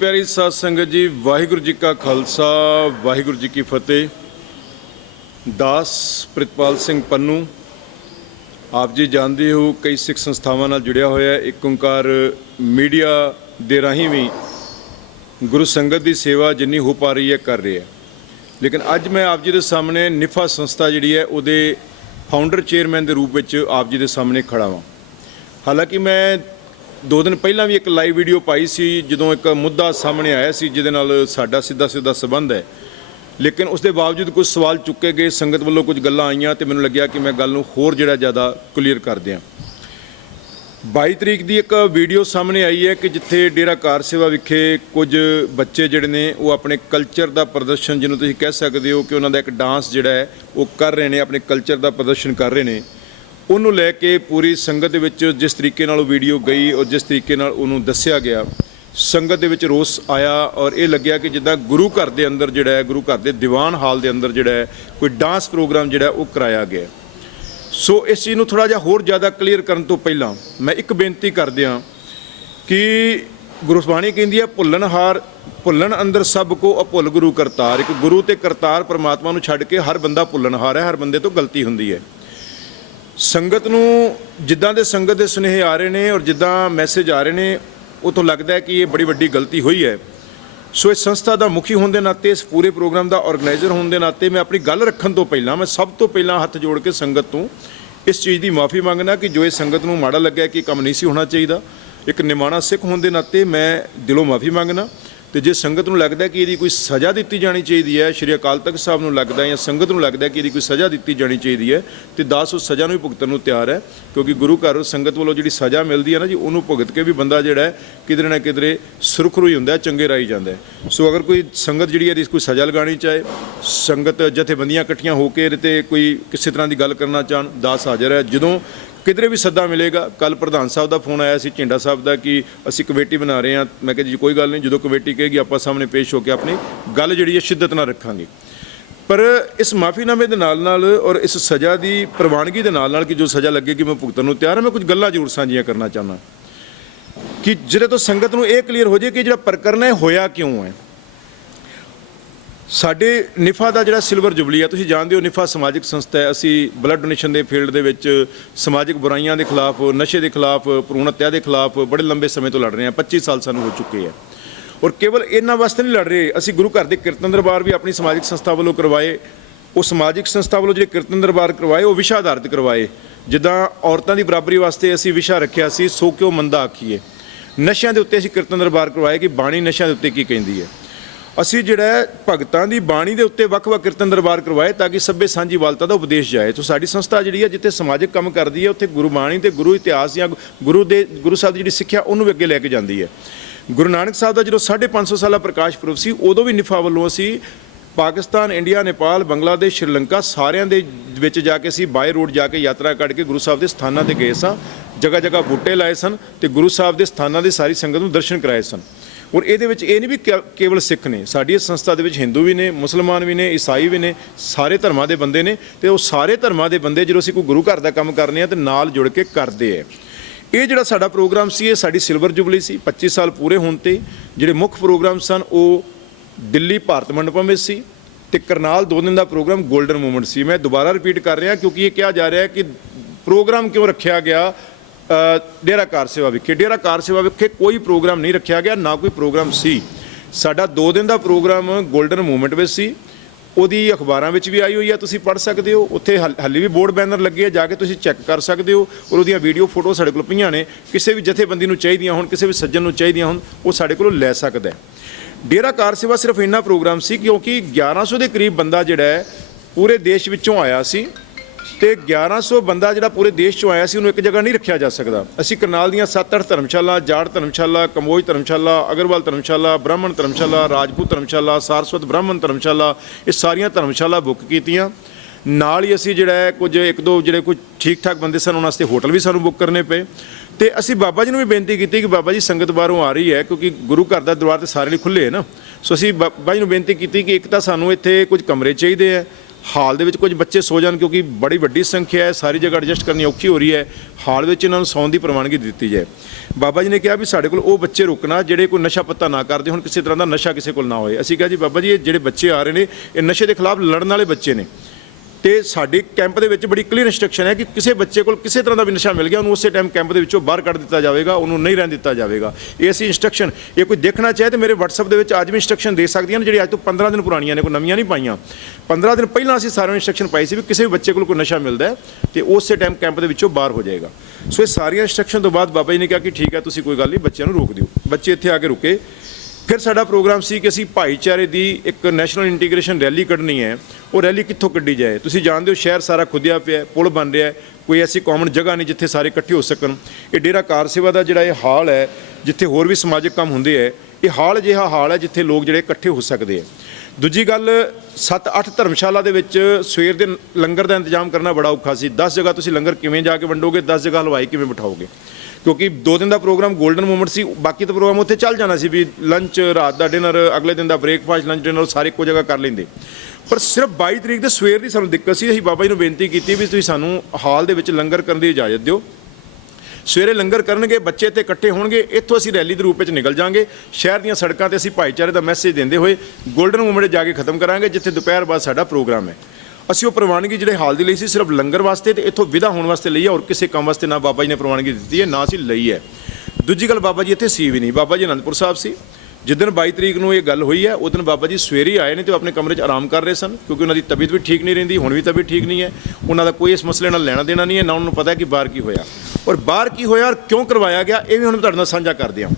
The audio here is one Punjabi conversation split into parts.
ਪਿਆਰੀ ਸਾਧ ਸੰਗਤ ਜੀ, ਵਾਹਿਗੁਰੂ ਜੀ ਕਾ ਖਾਲਸਾ, ਵਾਹਿਗੁਰੂ ਜੀ ਕੀ ਫਤਿਹ। ਦਾਸ ਪ੍ਰਿਤਪਾਲ ਸਿੰਘ ਪੰਨੂ, ਆਪ ਜੀ ਜਾਣਦੇ ਹੋ ਕਈ ਸਿੱਖ ਸੰਸਥਾਵਾਂ ਨਾਲ ਜੁੜਿਆ ਹੋਇਆ ਹੈ। ਇੱਕ ਓੰਕਾਰ ਮੀਡੀਆ ਦੇ ਰਾਹੀਂ ਵੀ ਗੁਰੂ ਸੰਗਤ ਦੀ ਸੇਵਾ ਜਿੰਨੀ ਹੋ ਪਾ ਰਹੀ ਹੈ, ਕਰ ਰਿਹਾ ਹੈ। ਲੇਕਿਨ ਅੱਜ ਮੈਂ ਆਪ ਜੀ ਦੇ ਸਾਹਮਣੇ ਨਿਫਾ ਸੰਸਥਾ ਜਿਹੜੀ ਹੈ, ਉਹਦੇ ਫਾਊਂਡਰ ਚੇਅਰਮੈਨ ਦੇ ਰੂਪ ਵਿੱਚ ਆਪ ਜੀ ਦੇ ਸਾਹਮਣੇ ਖੜਾ ਹਾਂ ਹਾਲਾਂਕਿ ਮੈਂ ਦੋ ਦਿਨ ਪਹਿਲਾਂ ਵੀ ਇੱਕ ਲਾਈਵ ਵੀਡੀਓ ਪਾਈ ਸੀ, ਜਦੋਂ ਇੱਕ ਮੁੱਦਾ ਸਾਹਮਣੇ ਆਇਆ ਸੀ, ਜਿਹਦੇ ਨਾਲ ਸਾਡਾ ਸਿੱਧਾ ਸਿੱਧਾ ਸਬੰਧ ਹੈ। ਲੇਕਿਨ ਉਸ ਦੇ ਬਾਵਜੂਦ ਕੁਝ ਸਵਾਲ ਚੁੱਕੇ ਗਏ, ਸੰਗਤ ਵੱਲੋਂ ਕੁਝ ਗੱਲਾਂ ਆਈਆਂ ਤੇ ਮੈਨੂੰ ਲੱਗਿਆ ਕਿ ਮੈਂ ਗੱਲ ਨੂੰ ਹੋਰ ਜਿਹੜਾ ਜ਼ਿਆਦਾ ਕਲੀਅਰ ਕਰ ਦਿਆਂ। 22 ਤਰੀਕ ਦੀ ਇੱਕ ਵੀਡੀਓ ਸਾਹਮਣੇ ਆਈ ਹੈ ਕਿ ਜਿੱਥੇ ਡੇਰਾ ਕਾਰ ਸੇਵਾ ਵਿਖੇ ਕੁਝ ਬੱਚੇ ਜਿਹੜੇ ਨੇ, ਉਹ ਆਪਣੇ ਕਲਚਰ ਦਾ ਪ੍ਰਦਰਸ਼ਨ, ਜਿਹਨੂੰ ਤੁਸੀਂ ਕਹਿ ਸਕਦੇ ਹੋ ਕਿ ਉਹਨਾਂ ਦਾ ਇੱਕ ਡਾਂਸ ਜਿਹੜਾ ਹੈ, ਉਹ ਕਰ ਰਹੇ ਨੇ, ਆਪਣੇ ਕਲਚਰ ਦਾ ਪ੍ਰਦਰਸ਼ਨ ਕਰ ਰਹੇ ਨੇ। ਉਹਨੂੰ ਲੈ ਕੇ ਪੂਰੀ ਸੰਗਤ ਦੇ ਵਿੱਚ ਜਿਸ ਤਰੀਕੇ ਨਾਲ ਉਹ ਵੀਡੀਓ ਗਈ ਔਰ ਜਿਸ ਤਰੀਕੇ ਨਾਲ ਉਹਨੂੰ ਦੱਸਿਆ ਗਿਆ, ਸੰਗਤ ਦੇ ਵਿੱਚ ਰੋਸ ਆਇਆ ਔਰ ਇਹ ਲੱਗਿਆ ਕਿ ਜਿੱਦਾਂ ਗੁਰੂ ਘਰ ਦੇ ਅੰਦਰ ਜਿਹੜਾ ਹੈ, ਗੁਰੂ ਘਰ ਦੇ ਦੀਵਾਨ ਹਾਲ ਦੇ ਅੰਦਰ ਜਿਹੜਾ ਹੈ, ਕੋਈ ਡਾਂਸ ਪ੍ਰੋਗਰਾਮ ਜਿਹੜਾ ਉਹ ਕਰਾਇਆ ਗਿਆ। ਸੋ ਇਸ ਚੀਜ਼ ਨੂੰ ਥੋੜਾ ਜਿਹਾ ਹੋਰ ਜ਼ਿਆਦਾ ਕਲੀਅਰ ਕਰਨ ਤੋਂ ਪਹਿਲਾਂ ਮੈਂ ਇੱਕ ਬੇਨਤੀ ਕਰਦਿਆਂ ਕਿ ਗੁਰਬਾਣੀ ਕਹਿੰਦੀ ਹੈ ਭੁੱਲਣਹਾਰ ਭੁੱਲਣ ਅੰਦਰ ਸਭ ਕੋ ਅਭੁੱਲ ਗੁਰੂ ਕਰਤਾਰ। ਇੱਕ ਗੁਰੂ ਤੇ ਕਰਤਾਰ ਪਰਮਾਤਮਾ ਨੂੰ ਛੱਡ ਕੇ ਹਰ ਬੰਦਾ ਭੁੱਲਣਹਾਰ ਹੈ, ਹਰ ਬੰਦੇ ਤੋਂ ਗਲਤੀ ਹੁੰਦੀ ਹੈ। ਸੰਗਤ ਨੂੰ ਜਿੱਦਾਂ ਦੇ ਸੰਗਤ ਦੇ ਸੁਨੇਹੇ ਆ ਰਹੇ ਨੇ ਔਰ ਜਿੱਦਾਂ ਮੈਸੇਜ ਆ ਰਹੇ ਨੇ, ਉਹ ਤੋਂ ਲੱਗਦਾ ਹੈ ਕਿ ਇਹ ਬੜੀ ਵੱਡੀ ਗਲਤੀ ਹੋਈ ਹੈ। ਸੋ ਇਸ ਸੰਸਥਾ ਦਾ ਮੁਖੀ ਹੋਣ ਦੇ ਨਾਤੇ, ਇਸ ਪੂਰੇ ਪ੍ਰੋਗਰਾਮ ਦਾ ਆਰਗੇਨਾਈਜ਼ਰ ਹੋਣ ਦੇ ਨਾਤੇ ਮੈਂ ਆਪਣੀ ਗੱਲ ਰੱਖਣ ਤੋਂ ਪਹਿਲਾਂ, ਮੈਂ ਸਭ ਤੋਂ ਪਹਿਲਾਂ ਹੱਥ ਜੋੜ ਕੇ ਸੰਗਤ ਤੋਂ ਇਸ ਚੀਜ਼ ਦੀ ਮਾਫੀ ਮੰਗਣਾ ਕਿ ਜੋ ਇਹ ਸੰਗਤ ਨੂੰ ਮਾੜਾ ਲੱਗਿਆ ਕਿ ਇਹ ਕੰਮ ਨਹੀਂ ਸੀ ਹੋਣਾ ਚਾਹੀਦਾ। ਇੱਕ ਨਿਮਾਣਾ ਸਿੱਖ ਹੋਣ ਦੇ ਨਾਤੇ ਮੈਂ ਦਿਲੋਂ ਮਾਫੀ ਮੰਗਣਾ ਤੇ ਜੇ ਸੰਗਤ ਨੂੰ ਲੱਗਦਾ ਕਿ ਇਹਦੀ ਕੋਈ ਸਜ਼ਾ ਦਿੱਤੀ ਜਾਣੀ ਚਾਹੀਦੀ ਹੈ, ਸ਼੍ਰੀ ਅਕਾਲ ਤਖਤ ਸਾਹਿਬ ਨੂੰ ਲੱਗਦਾ ਜਾਂ ਸੰਗਤ ਨੂੰ ਲੱਗਦਾ ਕਿ ਇਹਦੀ ਕੋਈ ਸਜ਼ਾ ਦਿੱਤੀ ਜਾਣੀ ਚਾਹੀਦੀ ਹੈ, ਤੇ ਦਾਸ ਉਸ ਸਜ਼ਾ ਨੂੰ ਵੀ ਭੁਗਤਣ ਨੂੰ ਤਿਆਰ ਹੈ, ਕਿਉਂਕਿ ਗੁਰੂ ਘਰ ਸੰਗਤ ਵੱਲੋਂ ਜਿਹੜੀ ਸਜ਼ਾ ਮਿਲਦੀ ਹੈ ਨਾ ਜੀ, ਉਹਨੂੰ ਭੁਗਤ ਕੇ ਵੀ ਬੰਦਾ ਜਿਹੜਾ ਹੈ ਕਿਧਰੇ ਨਾ ਕਿਧਰੇ ਸੁਰਖਰੂ ਹੀ ਹੁੰਦਾ ਚੰਗੇ ਰਾਈ ਜਾਂਦਾ ਸੋ ਅਗਰ ਕੋਈ ਸੰਗਤ ਜਿਹੜੀ ਹੈ ਇਹਦੀ ਕੋਈ ਸਜ਼ਾ ਲਗਾਣੀ ਚਾਹੇ, ਸੰਗਤ ਜਥੇਬੰਦੀਆਂ ਇਕੱਠੀਆਂ ਹੋ ਕੇ ਇਹਦੇ ਤੇ ਕੋਈ ਕਿਸੇ ਤਰ੍ਹਾਂ ਦੀ ਗੱਲ ਕਰਨਾ ਚਾਹਣ, ਦਾਸ ਹਾਜ਼ਰ ਹੈ। ਜਦੋਂ ਕਿਧਰੇ ਵੀ ਸੱਦਾ ਮਿਲੇਗਾ? ਕੱਲ ਪ੍ਰਧਾਨ ਸਾਹਿਬ ਦਾ ਫੋਨ ਆਇਆ ਸੀ, ਝਿੰਡਾ ਸਾਹਿਬ ਦਾ, ਕਿ ਅਸੀਂ ਕਮੇਟੀ ਬਣਾ ਰਹੇ ਹਾਂ। ਮੈਂ ਕਿਹਾ ਜੀ, ਕੋਈ ਗੱਲ ਨਹੀਂ, ਜਦੋਂ ਕਮੇਟੀ ਕਹੇਗੀ, ਆਪਾਂ ਸਾਹਮਣੇ ਪੇਸ਼ ਹੋ ਕੇ ਆਪਣੀ ਗੱਲ ਜਿਹੜੀ ਹੈ, ਸ਼ਿੱਦਤ ਨਾਲ ਰੱਖਾਂਗੇ। ਪਰ ਇਸ ਮਾਫੀਨਾਮੇ ਦੇ ਨਾਲ ਨਾਲ ਔਰ ਇਸ ਸਜ਼ਾ ਦੀ ਪ੍ਰਵਾਨਗੀ ਦੇ ਨਾਲ ਨਾਲ ਕਿ ਜੋ ਸਜ਼ਾ ਲੱਗੇਗੀ, ਮੈਂ ਭੁਗਤਣ ਨੂੰ ਤਿਆਰ ਹਾਂ। ਮੈਂ ਕੁਝ ਗੱਲਾਂ ਜ਼ਰੂਰ ਸਾਂਝੀਆਂ ਕਰਨਾ ਚਾਹੁੰਦਾ। ਕਿ ਜਿਹੜੇ ਤੋਂ ਸੰਗਤ ਨੂੰ ਇਹ ਕਲੀਅਰ ਹੋ ਜਾਏ ਕਿ ਜਿਹੜਾ ਪ੍ਰਕਰਨ ਹੈ ਹੋਇਆ ਕਿਉਂ ਹੈ? ਸਾਡੇ ਨਿਫਾ ਦਾ ਜਿਹੜਾ ਸਿਲਵਰ ਜੁਬਲੀ ਆ, ਤੁਸੀਂ ਜਾਣਦੇ ਹੋ ਨਿਫਾ ਸਮਾਜਿਕ ਸੰਸਥਾ ਹੈ। ਅਸੀਂ ਬਲੱਡ ਡੋਨੇਸ਼ਨ ਦੇ ਫੀਲਡ ਦੇ ਵਿੱਚ ਸਮਾਜਿਕ ਬੁਰਾਈਆਂ ਦੇ ਖਿਲਾਫ, ਨਸ਼ੇ ਦੇ ਖਿਲਾਫ, ਭਰੂਣ ਹੱਤਿਆ ਦੇ ਖਿਲਾਫ ਬੜੇ ਲੰਬੇ ਸਮੇਂ ਤੋਂ ਲੜ ਰਹੇ ਹਾਂ। 25 ਸਾਲ ਸਾਨੂੰ ਹੋ ਚੁੱਕੇ ਹੈ ਔਰ ਕੇਵਲ ਇਹਨਾਂ ਵਾਸਤੇ ਨਹੀਂ ਲੜ ਰਹੇ, ਅਸੀਂ ਗੁਰੂ ਘਰ ਦੇ ਕੀਰਤਨ ਦਰਬਾਰ ਵੀ ਆਪਣੀ ਸਮਾਜਿਕ ਸੰਸਥਾ ਵੱਲੋਂ ਕਰਵਾਏ। ਉਹ ਸਮਾਜਿਕ ਸੰਸਥਾ ਵੱਲੋਂ ਜਿਹੜੇ ਕੀਰਤਨ ਦਰਬਾਰ ਕਰਵਾਏ, ਉਹ ਵਿਸ਼ਾ ਆਧਾਰਿਤ ਕਰਵਾਏ। ਜਿੱਦਾਂ ਔਰਤਾਂ ਦੀ ਬਰਾਬਰੀ ਵਾਸਤੇ ਅਸੀਂ ਵਿਸ਼ਾ ਰੱਖਿਆ ਸੀ, ਸੋ ਕਿਉਂ ਮੰਦਾ ਆਖੀਏ। ਨਸ਼ਿਆਂ ਦੇ ਉੱਤੇ ਅਸੀਂ ਕੀਰਤਨ ਦਰਬਾਰ ਕਰਵਾਏ ਕਿ ਬਾਣੀ ਨਸ਼ਿਆਂ ਦੇ ਉੱਤੇ ਕੀ ਕਹਿੰਦੀ ਹੈ। ਅਸੀਂ ਜਿਹੜਾ ਭਗਤਾਂ ਦੀ ਬਾਣੀ ਦੇ ਉੱਤੇ ਵੱਖ-ਵੱਖ ਕੀਰਤਨ ਦਰਬਾਰ ਕਰਵਾਏ ਤਾਂ ਕਿ ਸਭੇ ਸਾਂਝੀ ਵਾਲਤਾ ਦਾ ਉਪਦੇਸ਼ ਜਾਏ। ਤੋਂ ਸਾਡੀ ਸੰਸਥਾ ਜਿਹੜੀ ਹੈ, ਜਿੱਥੇ ਸਮਾਜਿਕ ਕੰਮ ਕਰਦੀ ਹੈ, ਉੱਥੇ ਗੁਰੂ ਬਾਣੀ ਤੇ ਗੁਰੂ ਇਤਿਹਾਸ ਜਾਂ ਗੁਰੂ ਦੇ, ਗੁਰੂ ਸਾਹਿਬ ਦੀ ਜਿਹੜੀ ਸਿੱਖਿਆ, ਉਹਨੂੰ ਵੀ ਅੱਗੇ ਲੈ ਕੇ ਜਾਂਦੀ ਹੈ। ਗੁਰੂ ਨਾਨਕ ਸਾਹਿਬ ਦਾ ਜਦੋਂ 550 ਸਾਲਾ ਪ੍ਰਕਾਸ਼ ਪੁਰਬ ਸੀ, ਉਦੋਂ ਵੀ ਨਿਫਾ ਵੱਲੋਂ ਅਸੀਂ ਪਾਕਿਸਤਾਨ, ਇੰਡੀਆ, ਨੇਪਾਲ, ਬੰਗਲਾਦੇਸ਼, ਸ਼੍ਰੀਲੰਕਾ ਸਾਰਿਆਂ ਦੇ ਵਿੱਚ ਜਾ ਕੇ ਅਸੀਂ ਬਾਏ ਰੋਡ ਜਾ ਕੇ ਯਾਤਰਾ ਕੱਢ ਕੇ ਗੁਰੂ ਸਾਹਿਬ ਦੇ ਸਥਾਨਾਂ ਤੇ ਗਏ ਸਾਂ। ਜਗ੍ਹਾ ਜਗ੍ਹਾ ਬੂਟੇ ਲਾਏ ਸਨ ਤੇ ਗੁਰੂ ਸਾਹਿਬ ਦੇ ਸਥਾਨਾਂ ਦੇ ਸਾਰੀ ਸੰਗਤ ਨੂੰ ਦਰਸ਼ਨ ਕਰਾਏ ਸਨ। ਔਰ ਇਹਦੇ ਵਿੱਚ ਇਹ ਨਹੀਂ ਵੀ ਕੇ- ਕੇਵਲ ਸਿੱਖ ਨੇ, ਸਾਡੀ ਇਸ ਸੰਸਥਾ ਦੇ ਵਿੱਚ ਹਿੰਦੂ ਵੀ ਨੇ, ਮੁਸਲਮਾਨ ਵੀ ਨੇ, ਈਸਾਈ ਵੀ ਨੇ, ਸਾਰੇ ਧਰਮਾਂ ਦੇ ਬੰਦੇ ਨੇ ਤੇ ਉਹ ਸਾਰੇ ਧਰਮਾਂ ਦੇ ਬੰਦੇ ਜਦੋਂ ਅਸੀਂ ਕੋਈ ਗੁਰੂ ਘਰ ਦਾ ਕੰਮ ਕਰਨੇ ਆ ਤੇ ਨਾਲ ਜੁੜ ਕੇ ਕਰਦੇ ਆ ਇਹ ਜਿਹੜਾ ਸਾਡਾ ਪ੍ਰੋਗਰਾਮ ਸੀ, ਇਹ ਸਾਡੀ ਸਿਲਵਰ ਜੁਬਲੀ ਸੀ 25 ਸਾਲ ਪੂਰੇ ਹੋਣ ਤੇ ਜਿਹੜੇ ਮੁੱਖ ਪ੍ਰੋਗਰਾਮ ਸਨ, ਉਹ ਦਿੱਲੀ ਭਾਰਤ ਮੰਡਪਮ ਵਿੱਚ ਸੀ ਤੇ ਕਰਨਾਲ ਦੋ ਦਿਨ ਦਾ ਪ੍ਰੋਗਰਾਮ 골ਡਨ ਮੂਵਮੈਂਟ ਸੀ। ਮੈਂ ਦੁਬਾਰਾ ਰਿਪੀਟ ਕਰ ਰਿਹਾ ਕਿਉਂਕਿ ਇਹ ਕਿਹਾ ਜਾ ਰਿਹਾ ਹੈ ਕਿ ਪ੍ਰੋਗਰਾਮ ਕਿਉਂ ਰੱਖਿਆ ਗਿਆ? ਡੇਰਾ ਕਾਰ ਸੇਵਾ ਵਿਖੇ। ਡੇਰਾ ਕਾਰ ਸੇਵਾ ਵਿਖੇ ਕੋਈ ਪ੍ਰੋਗਰਾਮ ਨਹੀਂ ਰੱਖਿਆ ਗਿਆ, ਨਾ ਕੋਈ ਪ੍ਰੋਗਰਾਮ ਸੀ। ਸਾਡਾ 2 ਦਿਨ ਦਾ ਪ੍ਰੋਗਰਾਮ 골ਡਨ ਮੂਵਮੈਂਟ ਵਿੱਚ ਸੀ। ਉਹਦੀ ਅਖਬਾਰਾਂ ਵਿੱਚ ਵੀ ਆਈ ਹੋਈ ਆ, ਤੁਸੀਂ ਪੜ੍ਹ ਸਕਦੇ ਹੋ। ਉੱਥੇ ਹਲ- ਹਾਲੇ ਵੀ ਬੋਰਡ ਬੈਨਰ ਲੱਗੇ ਆ, ਜਾ ਕੇ ਤੁਸੀਂ ਚੈੱਕ ਕਰ ਸਕਦੇ ਹੋ। ਔਰ ਉਹਦੀਆਂ ਵੀਡੀਓ, ਫੋਟੋ ਸਾਡੇ ਕੋਲ ਪਈਆਂ ਨੇ। ਕਿਸੇ ਵੀ ਜਥੇਬੰਦੀ ਨੂੰ ਚਾਹੀਦੀਆਂ ਹੋਣ, ਕਿਸੇ ਵੀ ਸੱਜਣ ਨੂੰ ਚਾਹੀਦੀਆਂ ਹੋਣ, ਉਹ ਸਾਡੇ ਕੋਲੋਂ ਲੈ ਸਕਦਾ ਡੇਰਾ ਕਾਰ ਸੇਵਾ ਸਿਰਫ ਇੰਨਾ ਪ੍ਰੋਗਰਾਮ ਸੀ ਕਿਉਂਕਿ 1100 ਦੇ ਕਰੀਬ ਬੰਦਾ ਜਿਹੜਾ ਹੈ, ਪੂਰੇ ਦੇਸ਼ ਵਿੱਚੋਂ ਆਇਆ ਸੀ। ਤੇ 1100 ਬੰਦਾ ਜਿਹੜਾ ਪੂਰੇ ਦੇਸ਼ ਚੋਂ ਆਇਆ ਸੀ, ਉਹਨੂੰ ਇੱਕ ਜਗ੍ਹਾ ਨਹੀਂ ਰੱਖਿਆ ਜਾ ਸਕਦਾ। ਅਸੀਂ ਕਰਨਾਲ ਦੀਆਂ 7-8 ਧਰਮਸ਼ਾਲਾ ਜਾੜ ਧਰਮਸ਼ਾਲਾ ਕੰਬੋਜ ਧਰਮਸ਼ਾਲਾ, ਅਗਰਵਾਲ ਧਰਮਸ਼ਾਲਾ, ਬ੍ਰਾਹਮਣ ਧਰਮਸ਼ਾਲਾ, ਰਾਜਪੂਤ ਧਰਮਸ਼ਾਲਾ, ਸਾਰਸਵਤ ਬ੍ਰਾਹਮਣ ਧਰਮਸ਼ਾਲਾ, ਇਹ ਸਾਰੀਆਂ ਧਰਮਸ਼ਾਲਾ ਬੁੱਕ ਕੀਤੀਆਂ। ਨਾਲ ਹੀ ਅਸੀਂ ਜਿਹੜਾ ਹੈ, ਕੁਝ ਇੱਕ ਦੋ ਜਿਹੜੇ ਕੁਝ ਠੀਕ ਠਾਕ ਬੰਦੇ ਸਨ, ਉਹਨਾਂ ਵਾਸਤੇ ਹੋਟਲ ਵੀ ਸਾਨੂੰ ਬੁੱਕ ਕਰਨੇ ਪਏ। ਤੇ ਅਸੀਂ ਬਾਬਾ ਜੀ ਨੂੰ ਵੀ ਬੇਨਤੀ ਕੀਤੀ ਕਿ ਬਾਬਾ ਜੀ ਸੰਗਤ ਬਾਹਰੋਂ ਆ ਰਹੀ ਹੈ, ਕਿਉਂਕਿ ਗੁਰੂ ਘਰ ਦਾ ਦਰਬਾਰ ਤੇ ਸਾਰੇ ਲਈ ਖੁੱਲੇ ਹੈ ਨਾ। ਸੋ ਅਸੀਂ ਬਾਬਾ ਜੀ ਨੂੰ ਬੇਨਤੀ ਕੀਤੀ ਕਿ ਇੱਕ ਤਾਂ ਸਾਨੂੰ ਇੱਥੇ ਕੁਝ ਕਮਰੇ ਚਾਹੀਦੇ ਹੈ ਹਾਲ ਦੇ ਵਿੱਚ ਕੁਝ ਬੱਚੇ ਸੋ ਜਾਣ ਕਿਉਂਕਿ ਬੜੀ ਵੱਡੀ ਸੰਖਿਆ ਹੈ, ਸਾਰੀ ਜਗ੍ਹਾ ਐਡਜਸਟ ਕਰਨੀ ਔਖੀ ਹੋ ਰਹੀ ਹੈ। ਹਾਲ ਵਿੱਚ ਇਹਨਾਂ ਨੂੰ ਸੌਣ ਦੀ ਪ੍ਰਵਾਨਗੀ ਦਿੱਤੀ ਜਾਏ। ਬਾਬਾ ਜੀ ਨੇ ਕਿਹਾ ਵੀ ਸਾਡੇ ਕੋਲ ਉਹ ਬੱਚੇ ਰੁਕਣਾ ਜਿਹੜੇ ਕੋਈ ਨਸ਼ਾ ਪੱਤਾ ਨਾ ਕਰਦੇ, ਹੁਣ ਕਿਸੇ ਤਰ੍ਹਾਂ ਦਾ ਨਸ਼ਾ ਕਿਸੇ ਕੋਲ ਨਾ ਹੋਏ। ਅਸੀਂ ਕਿਹਾ ਜੀ, ਬਾਬਾ ਜੀ, ਇਹ ਜਿਹੜੇ ਬੱਚੇ ਆ ਰਹੇ ਨੇ, ਇਹ ਨਸ਼ੇ ਦੇ ਖਿਲਾਫ ਲੜਨ ਵਾਲੇ ਬੱਚੇ ਨੇ। ਤੇ ਸਾਡੇ ਕੈਂਪ ਦੇ ਵਿੱਚ ਬੜੀ ਕਲੀਅਰ ਇਨਸਟਰਕਸ਼ਨ ਹੈ ਕਿ ਕਿਸੇ ਬੱਚੇ ਕੋਲ ਕਿਸੇ ਤਰ੍ਹਾਂ ਦਾ ਵੀ ਨਸ਼ਾ ਮਿਲ ਗਿਆ, ਉਹਨੂੰ ਉਸੇ ਟਾਈਮ ਕੈਂਪ ਦੇ ਵਿੱਚੋਂ ਬਾਹਰ ਕੱਢ ਦਿੱਤਾ ਜਾਵੇਗਾ, ਉਹਨੂੰ ਨਹੀਂ ਰਹਿਣ ਦਿੱਤਾ ਜਾਵੇਗਾ। ਇਹ ਅਸੀਂ ਇਨਸਟਰਕਸ਼ਨ ਇਹ ਕੋਈ ਦੇਖਣਾ ਚਾਹੇ ਤੇ ਮੇਰੇ WhatsApp ਦੇ ਵਿੱਚ ਅੱਜ ਵੀ ਇਨਸਟਰਕਸ਼ਨ ਦੇ ਸਕਦੀਆਂ ਨੇ ਜਿਹੜੀ ਅੱਜ ਤੋਂ 15 ਦਿਨ ਪੁਰਾਣੀਆਂ ਨੇ, ਕੋਈ ਨਵੀਆਂ ਨਹੀਂ ਪਾਈਆਂ। 15 ਦਿਨ ਪਹਿਲਾਂ ਅਸੀਂ ਸਾਰਿਆਂ ਨੂੰ ਇਨਸਟਰਕਸ਼ਨ ਪਾਈ ਸੀ ਵੀ ਕਿਸੇ ਵੀ ਬੱਚੇ ਕੋਲ ਕੋਈ ਨਸ਼ਾ ਮਿਲਦਾ ਹੈ ਤੇ ਉਸੇ ਟਾਈਮ ਕੈਂਪ ਦੇ ਵਿੱਚੋਂ ਬਾਹਰ ਹੋ ਜਾਏਗਾ। ਸੋ ਇਹ ਸਾਰੀਆਂ ਇਨਸਟਰਕਸ਼ਨ ਤੋਂ ਬਾਅਦ ਬਾਬਾ ਜੀ ਨੇ ਕਿਹਾ ਕਿ ਠੀਕ ਹੈ, ਤੁਸੀਂ ਕੋਈ ਗੱਲ ਨਹੀਂ, ਬੱਚਿਆਂ ਨੂੰ ਰੋਕ ਦਿਓ। ਬੱਚੇ ਇੱਥੇ ਆ ਕੇ ਰੁਕੇ। ਫਿਰ ਸਾਡਾ ਪ੍ਰੋਗਰਾਮ ਸੀ ਕਿ ਅਸੀਂ ਭਾਈਚਾਰੇ ਦੀ ਇੱਕ ਨੈਸ਼ਨਲ ਇੰਟੀਗ੍ਰੇਸ਼ਨ ਰੈਲੀ ਕੱਢਣੀ ਹੈ। ਉਹ ਰੈਲੀ ਕਿੱਥੋਂ ਕੱਢੀ ਜਾਏ? ਤੁਸੀਂ ਜਾਣਦੇ ਹੋ ਸ਼ਹਿਰ ਸਾਰਾ ਖੁੱਦਿਆ ਪਿਆ ਪੁਲ ਬਣ ਰਿਹਾ ਕੋਈ ਐਸੀ ਕਾਮਨ ਜਗ੍ਹਾ ਨਹੀਂ ਜਿੱਥੇ ਸਾਰੇ ਇਕੱਠੇ ਹੋ ਸਕਣ। ਇਹ ਡੇਰਾ ਕਾਰ ਸੇਵਾ ਦਾ ਜਿਹੜਾ ਇਹ ਹਾਲ ਹੈ, ਜਿੱਥੇ ਹੋਰ ਵੀ ਸਮਾਜਿਕ ਕੰਮ ਹੁੰਦੇ ਹੈ, ਇਹ ਹਾਲ ਅਜਿਹਾ ਹਾਲ ਹੈ ਜਿੱਥੇ ਲੋਕ ਜਿਹੜੇ ਇਕੱਠੇ ਹੋ ਸਕਦੇ ਹੈ। ਦੂਜੀ ਗੱਲ 7-8 ਧਰਮਸ਼ਾਲਾ ਦੇ ਵਿੱਚ ਸਵੇਰ ਦੇ ਲੰਗਰ ਦਾ ਇੰਤਜ਼ਾਮ ਕਰਨਾ ਬੜਾ ਔਖਾ ਸੀ। 10 ਜਗ੍ਹਾ ਤੁਸੀਂ ਲੰਗਰ ਕਿਵੇਂ ਜਾ ਕੇ ਵੰਡੋਗੇ? 10 ਜਗ੍ਹਾ ਹਲਵਾਈ ਕਿਵੇਂ ਬਿਠਾਓਗੇ? ਕਿਉਂਕਿ ਦੋ ਦਿਨ ਦਾ ਪ੍ਰੋਗਰਾਮ 골ਡਨ ਮੂਮੈਂਟ ਸੀ, ਬਾਕੀ ਤਾਂ ਪ੍ਰੋਗਰਾਮ ਉੱਥੇ ਚੱਲ ਜਾਣਾ ਸੀ ਵੀ ਲੰਚ ਰਾਤ ਦਾ ਡਿਨਰ ਅਗਲੇ ਦਿਨ ਦਾ ਬ੍ਰੇਕਫਾਸਟ ਲੰਚ ਡਿਨਰ ਸਾਰੇ ਇੱਕੋ ਜਗ੍ਹਾ ਕਰ ਲੈਂਦੇ। ਪਰ ਸਿਰਫ 22 ਤਰੀਕ ਦੇ ਸਵੇਰ ਦੀ ਸਾਨੂੰ ਦਿੱਕਤ ਸੀ, ਅਸੀਂ ਬਾਬਾ ਜੀ ਨੂੰ ਬੇਨਤੀ ਕੀਤੀ ਵੀ ਤੁਸੀਂ ਸਾਨੂੰ ਹਾਲ ਦੇ ਵਿੱਚ ਲੰਗਰ ਕਰਨ ਦੀ ਇਜਾਜ਼ਤ ਦਿਓ। ਸਵੇਰੇ ਲੰਗਰ ਕਰਨਗੇ, ਬੱਚੇ ਇੱਥੇ ਇਕੱਠੇ ਹੋਣਗੇ, ਇੱਥੋਂ ਅਸੀਂ ਰੈਲੀ ਦੇ ਰੂਪ ਵਿੱਚ ਨਿਕਲ ਜਾਾਂਗੇ। ਸ਼ਹਿਰ ਦੀਆਂ ਸੜਕਾਂ ਤੇ ਅਸੀਂ ਭਾਈਚਾਰੇ ਦਾ ਮੈਸੇਜ ਦਿੰਦੇ ਹੋਏ 골ਡਨ ਮੂਮੈਂਟ ਜਾ ਕੇ ਖਤਮ ਕਰਾਂਗੇ, ਜਿੱਥੇ ਦੁਪਹਿਰ ਬਾਅਦ ਸਾਡਾ ਪ੍ਰੋਗਰਾਮ ਹੈ। ਅਸੀਂ ਉਹ ਪ੍ਰਵਾਨਗੀ ਜਿਹੜੇ ਹਾਲ ਦੀ ਲਈ ਸੀ ਸਿਰਫ ਲੰਗਰ ਵਾਸਤੇ ਤੇ ਇੱਥੋਂ ਵਿਦਾ ਹੋਣ ਵਾਸਤੇ ਲਈ ਹੈ ਔਰ ਕਿਸੇ ਕੰਮ ਵਾਸਤੇ ਨਾ ਬਾਬਾ ਜੀ ਨੇ ਪ੍ਰਵਾਨਗੀ ਦਿੱਤੀ ਹੈ, ਨਾ ਅਸੀਂ ਲਈ ਹੈ। ਦੂਜੀ ਗੱਲ ਬਾਬਾ ਜੀ ਇੱਥੇ ਸੀ ਵੀ ਨਹੀਂ। ਬਾਬਾ ਜੀ ਅਨੰਦਪੁਰ ਸਾਹਿਬ ਸੀ। ਜਿੱਦਣ 22 ਤਰੀਕ ਨੂੰ ਇਹ ਗੱਲ ਹੋਈ ਹੈ ਉਸ ਦਿਨ ਬਾਬਾ ਜੀ ਸਵੇਰੇ ਹੀ ਆਏ ਨੇ ਤੇ ਉਹ ਆਪਣੇ ਕਮਰੇ 'ਚ ਆਰਾਮ ਕਰ ਰਹੇ ਸਨ, ਕਿਉਂਕਿ ਉਹਨਾਂ ਦੀ ਤਬੀਅਤ ਵੀ ਠੀਕ ਨਹੀਂ ਰਹਿੰਦੀ, ਹੁਣ ਵੀ ਤਬੀਅਤ ਠੀਕ ਨਹੀਂ ਹੈ। ਉਹਨਾਂ ਦਾ ਕੋਈ ਇਸ ਮਸਲੇ ਨਾਲ ਲੈਣਾ ਦੇਣਾ ਨਹੀਂ ਹੈ, ਨਾ ਉਹਨਾਂ ਨੂੰ ਪਤਾ ਕਿ ਬਾਹਰ ਕੀ ਹੋਇਆ। ਔਰ ਬਾਹਰ ਕੀ ਹੋਇਆ ਔਰ ਕਿਉਂ ਕਰਵਾਇਆ ਗਿਆ, ਇਹ ਵੀ ਹੁਣ ਤੁਹਾਡੇ ਨਾਲ ਸਾਂਝਾ ਕਰਦੇ ਹਾਂ।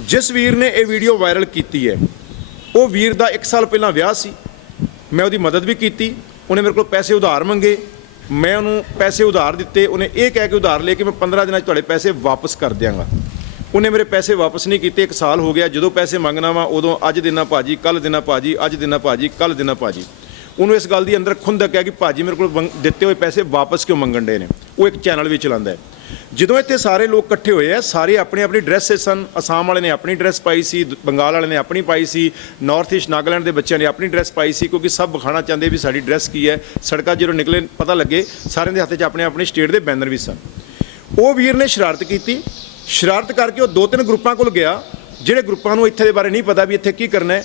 ਜਿਸ ਵੀਰ ਨੇ ਇਹ ਵੀਡੀਓ ਵਾਇਰਲ ਕੀਤੀ ਹੈ, ਉਹ ਵੀਰ ਦਾ 1 ਸਾਲ ਪਹਿਲਾਂ ਵਿਆਹ ਸੀ। ਮੈਂ ਉਹਦੀ ਮਦਦ ਵੀ ਕੀਤੀ। ਉਹਨੇ ਮੇਰੇ ਕੋਲ ਪੈਸੇ ਉਧਾਰ ਮੰਗੇ, ਮੈਂ ਉਹਨੂੰ ਪੈਸੇ ਉਧਾਰ ਦਿੱਤੇ, ਉਹਨੇ ਇਹ ਕਹਿ ਕੇ ਉਧਾਰ ਲੈ ਕੇ ਮੈਂ 15 ਦਿਨਾਂ 'ਚ ਤੁਹਾਡੇ ਪੈਸੇ ਵਾਪਸ ਕਰ ਦਿਆਂਗਾ। ਉਹਨੇ ਮੇਰੇ ਪੈਸੇ ਵਾਪਸ ਨਹੀਂ ਕੀਤੇ 1 ਸਾਲ ਹੋ ਗਿਆ, ਜਦੋਂ ਪੈਸੇ ਮੰਗਣਾ ਵਾ ਉਦੋਂ ਅੱਜ ਦੇਣਾ ਭਾਜੀ ਕੱਲ ਦੇਣਾ ਭਾਜੀ, ਅੱਜ ਦੇਣਾ ਭਾਜੀ ਕੱਲ ਦੇਣਾ ਭਾਜੀ। ਉਹਨੂੰ ਇਸ ਗੱਲ ਦੀ ਅੰਦਰ ਖੁੰਦਕ ਹੈ ਕਿ ਭਾਜੀ ਮੇਰੇ ਕੋਲ ਮੰਗ- ਦਿੱਤੇ ਹੋਏ ਪੈਸੇ ਵਾਪਸ ਕਿਉਂ ਮੰਗਣ ਦੇ ਨੇ? ਉਹ ਇੱਕ ਚੈਨਲ ਵੀ ਚਲਾਉਂਦਾ ਹੈ। ਜਦੋਂ ਇੱਥੇ ਸਾਰੇ ਲੋਕ ਇਕੱਠੇ ਹੋਏ ਆ, ਸਾਰੇ ਆਪਣੀ ਆਪਣੀ ਡਰੈਸ ਸਨ, ਅਸਾਮ ਵਾਲੇ ਨੇ ਆਪਣੀ ਡਰੈਸ ਪਾਈ ਸੀ ਬੰਗਾਲ ਵਾਲੇ ਨੇ ਆਪਣੀ ਪਾਈ ਸੀ ਨਾਰਥ ਈਸਟ ਨਾਗਾਲੈਂਡ ਦੇ ਬੱਚਿਆਂ ਨੇ ਆਪਣੀ ਡਰੈਸ ਪਾਈ ਸੀ, ਕਿਉਂਕਿ ਸਭ ਵਿਖਾਣਾ ਚਾਹੁੰਦੇ ਵੀ ਸਾਡੀ ਡਰੈਸ ਕੀ ਹੈ। ਸੜਕਾਂ ਜਦੋਂ ਨਿਕਲੇ, ਪਤਾ ਲੱਗੇ, ਸਾਰਿਆਂ ਦੇ ਹੱਥ 'ਚ ਆਪਣੇ ਆਪਣੇ ਸਟੇਟ ਦੇ ਬੈਨਰ ਵੀ ਸਨ। ਉਹ ਵੀਰ ਨੇ ਸ਼ਰਾਰਤ ਕੀਤੀ। ਸ਼ਰਾਰਤ ਕਰਕੇ ਉਹ ਦੋ ਤਿੰਨ ਗਰੁੱਪਾਂ ਕੋਲ ਗਿਆ, ਜਿਹੜੇ ਗਰੁੱਪਾਂ ਨੂੰ ਇੱਥੇ ਦੇ ਬਾਰੇ ਨਹੀਂ ਪਤਾ ਵੀ ਇੱਥੇ ਕੀ ਕਰਨਾ ਹੈ।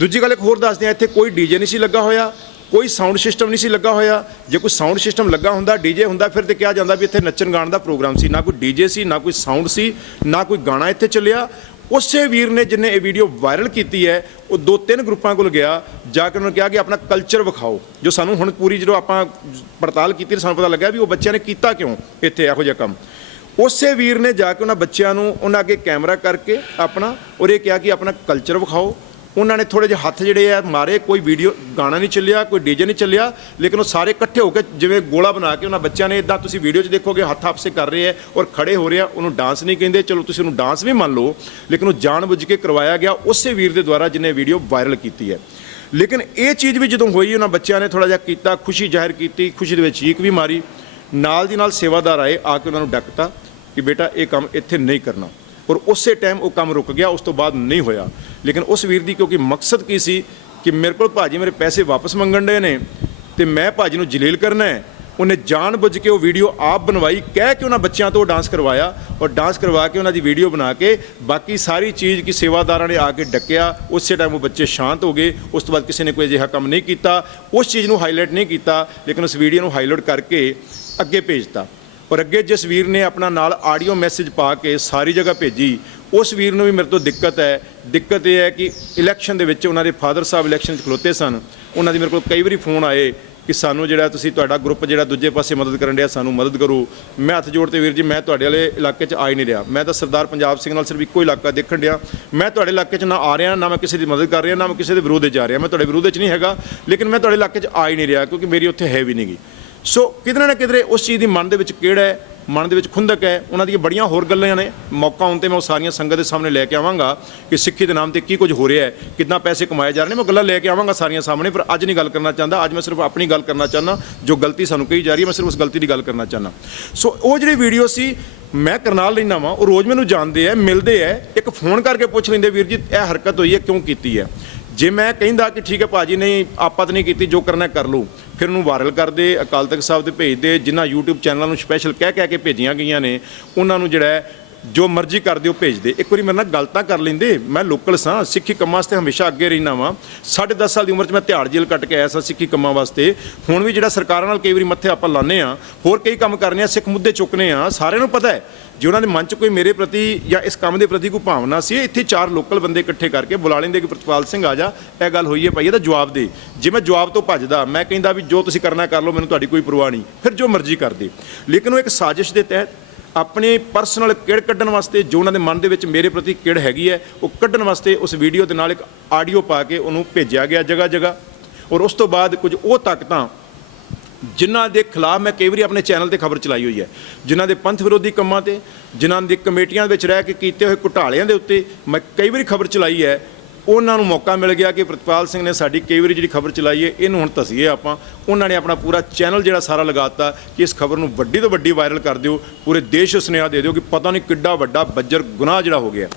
ਦੂਜੀ ਗੱਲ ਇੱਕ ਹੋਰ ਦੱਸਦੇ ਆ ਇੱਥੇ ਕੋਈ ਡੀਜੇ ਨਹੀਂ ਸੀ ਲੱਗਾ ਹੋਇਆ। ਕੋਈ ਸਾਊਂਡ ਸਿਸਟਮ ਨਹੀਂ ਸੀ ਲੱਗਾ ਹੋਇਆ। ਜੇ ਕੋਈ ਸਾਊਂਡ ਸਿਸਟਮ ਲੱਗਾ ਹੁੰਦਾ ਡੀਜੇ ਹੁੰਦਾ, ਫਿਰ ਤੇ ਕਿਹਾ ਜਾਂਦਾ ਵੀ ਇੱਥੇ ਨੱਚਣ ਗਾਣ ਦਾ ਪ੍ਰੋਗਰਾਮ ਸੀ। ਨਾ ਕੋਈ ਡੀਜੇ ਸੀ, ਨਾ ਕੋਈ ਸਾਊਂਡ ਸੀ, ਨਾ ਕੋਈ ਗਾਣਾ ਇੱਥੇ ਚੱਲਿਆ। ਉਸੇ ਵੀਰ ਨੇ ਜਿਨੇ ਇਹ ਵੀਡੀਓ ਵਾਇਰਲ ਕੀਤੀ ਹੈ, ਉਹ ਦੋ ਤਿੰਨ ਗਰੁੱਪਾਂ ਕੋਲ ਗਿਆ, ਜਾ ਕੇ ਉਹਨਾਂ ਨੂੰ ਕਿਹਾ ਕਿ ਆਪਣਾ ਕਲਚਰ ਵਿਖਾਓ। ਜੋ ਸਾਨੂੰ ਹੁਣ ਪੂਰੀ ਜਦੋਂ ਆਪਾਂ ਪੜਤਾਲ ਕੀਤੀ ਤਾਂ ਸਾਨੂੰ ਪਤਾ ਲੱਗਾ ਵੀ ਉਹ ਬੱਚਿਆਂ ਨੇ ਕੀਤਾ ਕਿਉਂ ਇੱਥੇ ਇਹੋ ਜਿਹਾ ਕੰਮ। ਉਸੇ ਵੀਰ ਨੇ ਜਾ ਕੇ ਉਹਨਾਂ ਬੱਚਿਆਂ ਨੂੰ, ਉਹਨਾਂ ਅੱਗੇ ਕੈਮਰਾ ਕਰਕੇ ਆਪਣਾ, ਔਰ ਇਹ ਕਿਹਾ ਕਿ ਆਪਣਾ ਕਲਚਰ ਵਿਖਾਓ। ਉਹਨਾਂ ਨੇ ਥੋੜੇ ਜਿਹੇ ਹੱਥ ਜਿਹੜੇ ਆ ਮਾਰੇ, ਕੋਈ ਵੀਡੀਓ, ਗਾਣਾ ਨਹੀਂ ਚੱਲਿਆ, ਕੋਈ ਡੀਜੇ ਨਹੀਂ ਚੱਲਿਆ, ਲੇਕਿਨ ਉਹ ਸਾਰੇ ਇਕੱਠੇ ਹੋ ਕੇ ਜਿਵੇਂ ਗੋਲਾ ਬਣਾ ਕੇ ਉਹਨਾਂ ਬੱਚਿਆਂ ਨੇ ਇਦਾਂ ਤੁਸੀਂ ਵੀਡੀਓ 'ਚ ਦੇਖੋਗੇ, ਹੱਥ ਆਪਸੇ ਕਰ ਰਹੇ ਆ ਔਰ ਖੜੇ ਹੋ ਰਹੇ ਆ, ਉਹਨੂੰ ਡਾਂਸ ਨਹੀਂ ਕਹਿੰਦੇ, ਚਲੋ ਤੁਸੀਂ ਉਹਨੂੰ ਡਾਂਸ ਵੀ ਮੰਨ ਲਓ, ਲੇਕਿਨ ਉਹ ਜਾਣਬੁੱਝ ਕੇ ਕਰਵਾਇਆ ਗਿਆ ਉਸੇ ਵੀਰ ਦੇ ਦੁਆਰਾ ਜਿਹਨੇ ਵੀਡੀਓ ਵਾਇਰਲ ਕੀਤੀ ਹੈ। ਲੇਕਿਨ ਇਹ ਚੀਜ਼ ਵੀ ਜਦੋਂ ਹੋਈ, ਉਹਨਾਂ ਬੱਚਿਆਂ ਨੇ ਥੋੜਾ ਜਿਹਾ ਕੀਤਾ, ਖੁਸ਼ੀ ਜ਼ਾਹਿਰ ਕੀਤੀ, ਖੁਸ਼ੀ ਦੇ ਵਿੱਚ ਚੀਕ ਵੀ ਮਾਰੀ, ਨਾਲ ਦੀ ਨਾਲ ਸੇਵਾਦਾਰ ਆਏ, ਆ ਕੇ ਉਹਨਾਂ ਨੂੰ ਡੱਕਤਾ ਕਿ ਬੇਟਾ ਇਹ ਕੰਮ ਇੱਥੇ ਨਹੀਂ ਕਰਨਾ। ਔਰ ਉਸੇ ਟਾਈਮ ਉਹ ਕੰਮ ਰੁਕ ਗਿਆ, ਉਸ ਤੋਂ ਬਾਅਦ ਨਹੀਂ ਹੋਇਆ। ਲੇਕਿਨ ਉਸ ਵੀਰ ਦੀ ਕਿਉਂਕਿ ਮਕਸਦ ਕੀ ਸੀ ਕਿ ਮੇਰੇ ਕੋਲ ਭਾਜੀ ਮੇਰੇ ਪੈਸੇ ਵਾਪਸ ਮੰਗਣ ਦੇ ਨੇ ਤੇ ਮੈਂ ਭਾਜੀ ਨੂੰ ਜਲੀਲ ਕਰਨਾ ਹੈ। ਉਹਨੇ ਜਾਣ ਬੁੱਝ ਕੇ ਉਹ ਵੀਡੀਓ ਆਪ ਬਣਵਾਈ, ਕਹਿ ਕੇ ਉਹਨਾਂ ਬੱਚਿਆਂ ਤੋਂ ਡਾਂਸ ਕਰਵਾਇਆ ਔਰ ਡਾਂਸ ਕਰਵਾ ਕੇ ਉਹਨਾਂ ਦੀ ਵੀਡੀਓ ਬਣਾ ਕੇ ਬਾਕੀ ਸਾਰੀ ਚੀਜ਼ ਕਿ ਸੇਵਾਦਾਰਾਂ ਨੇ ਆ ਕੇ ਡੱਕਿਆ। ਉਸੇ ਟਾਈਮ ਉਹ ਬੱਚੇ ਸ਼ਾਂਤ ਹੋ ਗਏ। ਉਸ ਤੋਂ ਬਾਅਦ ਕਿਸੇ ਨੇ ਕੋਈ ਅਜਿਹਾ ਕੰਮ ਨਹੀਂ ਕੀਤਾ। ਉਸ ਚੀਜ਼ ਨੂੰ ਹਾਈਲਾਈਟ ਨਹੀਂ ਕੀਤਾ, ਲੇਕਿਨ ਉਸ ਵੀਡੀਓ ਨੂੰ ਹਾਈਲਾਈਟ ਕਰਕੇ ਅੱਗੇ ਭੇਜਤਾ। ਔਰ ਅੱਗੇ ਜਿਸ ਵੀਰ ਨੇ ਆਪਣਾ ਨਾਲ ਆਡੀਓ ਮੈਸੇਜ ਪਾ ਕੇ ਸਾਰੀ ਜਗ੍ਹਾ ਭੇਜੀ, ਉਸ ਵੀਰ ਨੂੰ ਵੀ ਮੇਰੇ ਤੋਂ ਦਿੱਕਤ ਹੈ। ਦਿੱਕਤ ਇਹ ਹੈ ਕਿ ਇਲੈਕਸ਼ਨ ਦੇ ਵਿੱਚ ਉਹਨਾਂ ਦੇ ਫਾਦਰ ਸਾਹਿਬ ਇਲੈਕਸ਼ਨ 'ਚ ਖਲੋਤੇ ਸਨ। ਉਹਨਾਂ ਦੀ ਮੇਰੇ ਕੋਲ ਕਈ ਵਾਰੀ ਫੋਨ ਆਏ ਕਿ ਸਾਨੂੰ ਜਿਹੜਾ ਤੁਸੀਂ ਤੁਹਾਡਾ ਗਰੁੱਪ ਜਿਹੜਾ ਦੂਜੇ ਪਾਸੇ ਮਦਦ ਕਰਨ ਡਿਆ ਸਾਨੂੰ ਮਦਦ ਕਰੋ। ਮੈਂ ਹੱਥ ਜੋੜ ਤੇ ਵੀਰ ਜੀ, ਮੈਂ ਤੁਹਾਡੇ ਵਾਲੇ ਇਲਾਕੇ 'ਚ ਆ ਹੀ ਨਹੀਂ ਰਿਹਾ। ਮੈਂ ਤਾਂ ਸਰਦਾਰ ਪੰਜਾਬ ਸਿੰਘ ਨਾਲ ਸਿਰਫ ਇੱਕੋ ਇਲਾਕਾ ਦੇਖਣ ਡਿਆ। ਮੈਂ ਤੁਹਾਡੇ ਇਲਾਕੇ 'ਚ ਨਾ ਆ ਰਿਹਾ, ਨਾ ਮੈਂ ਕਿਸੇ ਦੀ ਮਦਦ ਕਰ ਰਿਹਾ, ਨਾ ਮੈਂ ਕਿਸੇ ਦੇ ਵਿਰੋਧ 'ਚ ਜਾ ਰਿਹਾ। ਮੈਂ ਤੁਹਾਡੇ ਵਿਰੋਧ 'ਚ ਨਹੀਂ ਹੈਗਾ, ਲੇਕਿਨ ਮੈਂ ਤੁਹਾਡੇ ਇਲਾਕੇ 'ਚ ਆ ਹੀ ਨਹੀਂ ਰਿਹਾ ਕਿਉਂਕਿ ਮੇਰੀ ਉੱਥੇ ਹੈ ਵੀ ਨਹੀਂਗੀ ਸੋ ਕਿਧਰੇ ਨਾ ਕਿਧਰੇ ਉਸ ਚੀਜ਼ ਦੀ ਮਨ ਦੇ ਵਿੱਚ ਕਿਹੜਾ ਹੈ? ਮਨ ਦੇ ਵਿੱਚ ਖੁੰਦਕ ਹੈ। ਉਹਨਾਂ ਦੀਆਂ ਬੜੀਆਂ ਹੋਰ ਗੱਲਾਂ ਨੇ। ਮੌਕਾ ਆਉਣ ਤੇ ਮੈਂ ਉਹ ਸਾਰੀਆਂ ਸੰਗਤ ਦੇ ਸਾਹਮਣੇ ਲੈ ਕੇ ਆਵਾਂਗਾ ਕਿ ਸਿੱਖੀ ਦੇ ਨਾਮ ਤੇ ਕੀ ਕੁਝ ਹੋ ਰਿਹਾ ਹੈ। ਕਿੰਨਾ ਪੈਸੇ ਕਮਾਏ ਜਾ ਰਹੇ ਨੇ। ਮੈਂ ਗੱਲਾਂ ਲੈ ਕੇ ਆਵਾਂਗਾ ਸਾਰੀਆਂ ਸਾਹਮਣੇ। ਪਰ ਅੱਜ ਨਹੀਂ ਗੱਲ ਕਰਨਾ ਚਾਹੁੰਦਾ। ਅੱਜ ਮੈਂ ਸਿਰਫ ਆਪਣੀ ਗੱਲ ਕਰਨਾ ਚਾਹੁੰਦਾ, ਜੋ ਗਲਤੀ ਸਾਨੂੰ ਕਹੀ ਜਾ ਰਹੀ ਹੈ। ਮੈਂ ਸਿਰਫ ਉਸ ਗਲਤੀ ਦੀ ਗੱਲ ਕਰਨਾ ਚਾਹੁੰਦਾ। ਸੋ ਉਹ ਜਿਹੜੀ ਵੀਡੀਓ ਸੀ, ਮੈਂ ਕਰਨਾਲ ਲੈਣਾ ਵਾਂ। ਉਹ ਰੋਜ਼ ਮੈਨੂੰ ਜਾਣਦੇ ਆ, ਮਿਲਦੇ ਆ। ਇੱਕ ਫੋਨ ਕਰਕੇ ਪੁੱਛ ਲੈਂਦੇ ਵੀਰ ਜੀ, ਇਹ ਹਰਕਤ ਹੋਈ ਹੈ, ਕਿਉਂ ਕੀਤੀ ਹੈ? ਜੇ ਮੈਂ ਕਹਿੰਦਾ ਕਿ ਠੀਕ ਹੈ ਭਾਜੀ, ਨਹੀਂ, ਆਪਾਂ ਤਾਂ ਨਹੀਂ ਕੀਤੀ, ਜੋ ਕਰਨਾ ਕਰ ਲਓ। ਫਿਰ ਉਹਨੂੰ ਵਾਇਰਲ ਕਰਦੇ ਅਕਾਲ ਤਖਤ ਸਾਹਿਬ ਦੇ ਭੇਜਦੇ ਜਿਨ੍ਹਾਂ YouTube ਚੈਨਲਾਂ ਨੂੰ ਸਪੈਸ਼ਲ ਕਹਿ ਕਹਿ ਕੇ ਭੇਜੀਆਂ ਗਈਆਂ ਨੇ, ਉਹਨਾਂ ਨੂੰ ਜਿਹੜਾ ਜੋ ਮਰਜ਼ੀ ਕਰਦੇ ਉਹ ਭੇਜਦੇ ਇੱਕ ਵਾਰੀ ਮੇਰੇ ਨਾਲ ਗੱਲ ਤਾਂ ਕਰ ਲੈਂਦੇ, ਮੈਂ ਲੋਕਲ ਸਾਂ, ਸਿੱਖੀ ਕੰਮਾਂ ਵਾਸਤੇ ਹਮੇਸ਼ਾ ਅੱਗੇ ਰਹਿਣਾ ਵਾਂ। ਸਾਢੇ ਦਸ ਸਾਲ ਦੀ ਉਮਰ 'ਚ ਮੈਂ ਤਿਹਾੜ ਜੇਲ੍ਹ ਕੱਟ ਕੇ ਆਇਆ ਸਾਂ ਸਿੱਖੀ ਕੰਮਾਂ ਵਾਸਤੇ। ਹੁਣ ਵੀ ਜਿਹੜਾ ਸਰਕਾਰਾਂ ਨਾਲ ਕਈ ਵਾਰੀ ਮੱਥੇ ਆਪਾਂ ਲਾਉਂਦੇ ਆ ਹੋਰ ਕਈ ਕੰਮ ਕਰਨੇ ਆ, ਸਿੱਖ ਮੁੱਦੇ ਚੁੱਕਨੇ ਆ, ਸਾਰਿਆਂ ਨੂੰ ਪਤਾ ਹੈ ਜੇ ਉਹਨਾਂ ਦੇ ਮਨ 'ਚ ਕੋਈ ਮੇਰੇ ਪ੍ਰਤੀ ਜਾਂ ਇਸ ਕੰਮ ਦੇ ਪ੍ਰਤੀ ਕੋਈ ਭਾਵਨਾ ਸੀ, ਇੱਥੇ ਚਾਰ ਲੋਕਲ ਬੰਦੇ ਇਕੱਠੇ ਕਰਕੇ ਬੁਲਾ ਲੈਂਦੇ, ਕਿ ਪ੍ਰਤਪਾਲ ਸਿੰਘ ਆ ਜਾ, ਇਹ ਗੱਲ ਹੋਈ ਹੈ ਭਾਈ, ਇਹਦਾ ਜਵਾਬ ਦੇ। ਜੇ ਮੈਂ ਜਵਾਬ ਤੋਂ ਭੱਜਦਾ, ਮੈਂ ਕਹਿੰਦਾ ਵੀ ਜੋ ਤੁਸੀਂ ਕਰਨਾ ਕਰ ਲਓ, ਮੈਨੂੰ ਤੁਹਾਡੀ ਕੋਈ ਪਰਵਾਹ ਨਹੀਂ। ਫਿਰ ਜੋ ਮਰਜ਼ੀ ਕਰਦੇ ਲੇਕਿਨ ਉਹ ਇੱਕ ਸਾਜ਼ਿਸ਼ ਦੇ ਤਹਿਤ ਆਪਣੇ ਪਰਸਨਲ ਕਿੜ ਕੱਢਣ ਵਾਸਤੇ, ਜੋ ਉਹਨਾਂ ਦੇ ਮਨ ਦੇ ਵਿੱਚ ਮੇਰੇ ਪ੍ਰਤੀ ਕਿੜ ਹੈਗੀ ਹੈ, ਉਹ ਕੱਢਣ ਵਾਸਤੇ ਉਸ ਵੀਡੀਓ ਦੇ ਨਾਲ ਇੱਕ ਆਡੀਓ ਪਾ ਕੇ ਉਹਨੂੰ ਭੇਜਿਆ ਗਿਆ ਜਗ੍ਹਾ ਜਗ੍ਹਾ ਔਰ ਉਸ ਤੋਂ ਬਾਅਦ ਕੁਝ ਉਹ ਤਾਕਤਾਂ ਜਿਨ੍ਹਾਂ ਦੇ ਖਿਲਾਫ ਮੈਂ ਕਈ ਵਾਰੀ ਆਪਣੇ ਚੈਨਲ ਤੇ ਖਬਰ ਚਲਾਈ ਹੋਈ ਹੈ। ਜਿਨ੍ਹਾਂ ਦੇ ਪੰਥ ਵਿਰੋਧੀ ਕੰਮਾਂ ਤੇ, ਜਿਨ੍ਹਾਂ ਦੀ ਕਮੇਟੀਆਂ ਵਿੱਚ ਰਹਿ ਕੇ ਕੀਤੇ ਹੋਏ ਘੁਟਾਲਿਆਂ ਦੇ ਉੱਤੇ ਮੈਂ ਕਈ ਵਾਰੀ ਖਬਰ ਚਲਾਈ ਹੈ। ਉਹਨਾਂ ਨੂੰ ਮੌਕਾ ਮਿਲ ਗਿਆ ਕਿ ਪ੍ਰਤਪਾਲ ਸਿੰਘ ਨੇ ਸਾਡੀ ਕਈ ਵਾਰੀ ਜਿਹੜੀ ਖਬਰ ਚਲਾਈ ਹੈ, ਇਹਨੂੰ ਹੁਣ ਧਸੀਏ ਆਪਾਂ। ਉਹਨਾਂ ਨੇ ਆਪਣਾ ਪੂਰਾ ਚੈਨਲ ਜਿਹੜਾ ਸਾਰਾ ਲਗਾਤਾ ਕਿ ਇਸ ਖਬਰ ਨੂੰ ਵੱਡੀ ਤੋਂ ਵੱਡੀ ਵਾਇਰਲ ਕਰ ਦਿਓ। ਪੂਰੇ ਦੇਸ਼ ਨੂੰ ਸੁਨੇਹਾ ਦੇ ਦਿਓ ਕਿ ਪਤਾ ਨਹੀਂ ਕਿੱਡਾ ਵੱਡਾ ਬੱਜਰ ਗੁਨਾਹ ਜਿਹੜਾ ਹੋ ਗਿਆ।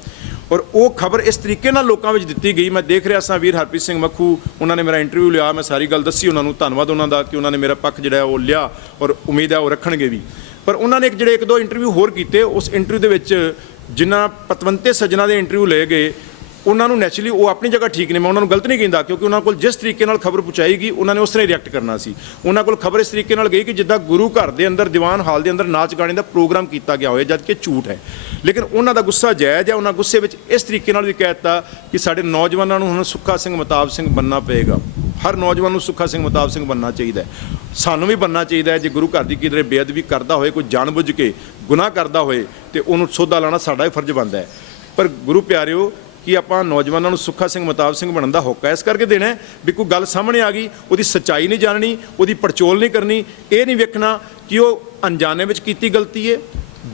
ਔਰ ਉਹ ਖਬਰ ਇਸ ਤਰੀਕੇ ਨਾਲ ਲੋਕਾਂ ਵਿੱਚ ਦਿੱਤੀ ਗਈ। ਮੈਂ ਦੇਖ ਰਿਹਾ ਸਾਂ ਵੀਰ ਹਰਪ੍ਰੀਤ ਸਿੰਘ ਮੱਖੂ, ਉਹਨਾਂ ਨੇ ਮੇਰਾ ਇੰਟਰਵਿਊ ਲਿਆ, ਮੈਂ ਸਾਰੀ ਗੱਲ ਦੱਸੀ, ਉਹਨਾਂ ਨੂੰ ਧੰਨਵਾਦ ਉਹਨਾਂ ਦਾ ਕਿ ਉਹਨਾਂ ਨੇ ਮੇਰਾ ਪੱਖ ਜਿਹੜਾ ਉਹ ਲਿਆ ਔਰ ਉਮੀਦ ਹੈ ਉਹ ਰੱਖਣਗੇ ਵੀ। ਪਰ ਉਹਨਾਂ ਨੇ ਇੱਕ ਜਿਹੜੇ ਇੱਕ ਦੋ ਇੰਟਰਵਿਊ ਹੋਰ ਕੀਤੇ, ਉਸ ਇੰਟਰਵਿਊ ਦੇ ਵਿੱਚ ਜਿਨ੍ਹਾਂ ਪਤਵੰਤੇ ਸੱਜਣਾ ਦੇ ਇੰਟਰਵਿਊ ਲਏ ਗਏ ਉਹਨਾਂ ਨੂੰ ਨੈਚੁਰਲੀ ਉਹ ਆਪਣੀ ਜਗ੍ਹਾ ਠੀਕ ਨੇ, ਮੈਂ ਉਹਨਾਂ ਨੂੰ ਗਲਤ ਨਹੀਂ ਕਹਿੰਦਾ ਕਿਉਂਕਿ ਉਹਨਾਂ ਕੋਲ ਜਿਸ ਤਰੀਕੇ ਨਾਲ ਖਬਰ ਪਹੁੰਚਾਈਗੀ ਉਹਨਾਂ ਨੇ ਉਸ ਤਰ੍ਹਾਂ ਹੀ ਰਿਐਕਟ ਕਰਨਾ ਸੀ। ਉਹਨਾਂ ਕੋਲ ਖਬਰ ਇਸ ਤਰੀਕੇ ਨਾਲ ਗਈ ਕਿ ਜਿੱਦਾਂ ਗੁਰੂ ਘਰ ਦੇ ਅੰਦਰ, ਦੀਵਾਨ ਹਾਲ ਦੇ ਅੰਦਰ ਨਾਚ ਗਾਣੇ ਦਾ ਪ੍ਰੋਗਰਾਮ ਕੀਤਾ ਗਿਆ ਹੋਵੇ ਜਦ ਕਿ ਝੂਠ ਹੈ। ਲੇਕਿਨ ਉਹਨਾਂ ਦਾ ਗੁੱਸਾ ਜਾਇਜ਼ ਹੈ, ਉਹਨਾਂ ਗੁੱਸੇ ਵਿੱਚ ਇਸ ਤਰੀਕੇ ਨਾਲ ਵੀ ਕਹਿ ਦਿੱਤਾ ਕਿ ਸਾਡੇ ਨੌਜਵਾਨਾਂ ਨੂੰ ਹੁਣ ਸੁੱਖਾ ਸਿੰਘ ਮਤਾਬ ਸਿੰਘ ਬੰਨਣਾ ਪਏਗਾ। ਹਰ ਨੌਜਵਾਨ ਨੂੰ ਸੁੱਖਾ ਸਿੰਘ ਮਤਾਬ ਸਿੰਘ ਬੰਨਣਾ ਚਾਹੀਦਾ ਹੈ। ਸਾਨੂੰ ਵੀ ਬੰਨਣਾ ਚਾਹੀਦਾ ਹੈ, ਜੇ ਗੁਰੂ ਘਰ ਦੀ ਕਿਧਰੇ ਬੇਅਦਬੀ ਕਰਦਾ ਹੋਏ, ਕੋਈ ਜਾਣਬੁੱਝ ਕੇ ਗੁਨਾਹ ਕਰਦਾ ਹੋਏ, ਤੇ ਉਹਨੂੰ ਸੋਧਾ ਲਾਣਾ ਸਾਡਾ ਹੀ ਫਰਜ਼ ਬਣਦਾ ਹੈ। ਪਰ ਗੁਰੂ ਪਿਆਰਿਓ ਕਿ ਆਪਾਂ ਨੌਜਵਾਨਾਂ ਨੂੰ ਸੁੱਖਾ ਸਿੰਘ ਮਤਾਬ ਸਿੰਘ ਬਣਨ ਦਾ ਹੋਕਾ ਇਸ ਕਰਕੇ ਦੇਣਾ ਵੀ ਕੋਈ ਗੱਲ ਸਾਹਮਣੇ ਆ ਗਈ, ਉਹਦੀ ਸੱਚਾਈ ਨਹੀਂ ਜਾਣਨੀ, ਉਹਦੀ ਪੜਚੋਲ ਨਹੀਂ ਕਰਨੀ, ਇਹ ਨਹੀਂ ਵੇਖਣਾ ਕਿ ਉਹ ਅਣਜਾਣੇ ਵਿੱਚ ਕੀਤੀ ਗਲਤੀ ਹੈ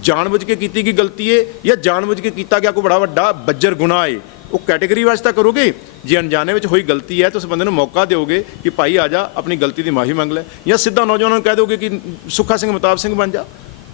ਜਾਣਬੁੱਝ ਕੇ ਕੀਤੀ ਗਈ ਗਲਤੀ ਹੈ ਜਾਂ ਜਾਣਬੁੱਝ ਕੇ ਕੀਤਾ ਗਿਆ ਕੋਈ ਬੜਾ ਵੱਡਾ ਬੱਜਰ ਗੁਨਾਹ ਹੈ ਉਹ ਕੈਟੇਗਰੀ ਵਾਸਤੇ ਤਾਂ ਕਰੋਗੇ, ਜੇ ਅਣਜਾਣੇ ਵਿੱਚ ਹੋਈ ਗਲਤੀ ਹੈ ਤਾਂ ਉਸ ਬੰਦੇ ਨੂੰ ਮੌਕਾ ਦਿਓਗੇ ਕਿ ਭਾਈ ਆ ਜਾ, ਆਪਣੀ ਗਲਤੀ ਦੀ ਮਾਫੀ ਮੰਗ ਲੈ, ਜਾਂ ਸਿੱਧਾ ਨੌਜਵਾਨਾਂ ਨੂੰ ਕਹਿ ਦੋਗੇ ਕਿ ਸੁੱਖਾ ਸਿੰਘ ਮਤਾਬ ਸਿੰਘ ਬਣ ਜਾ।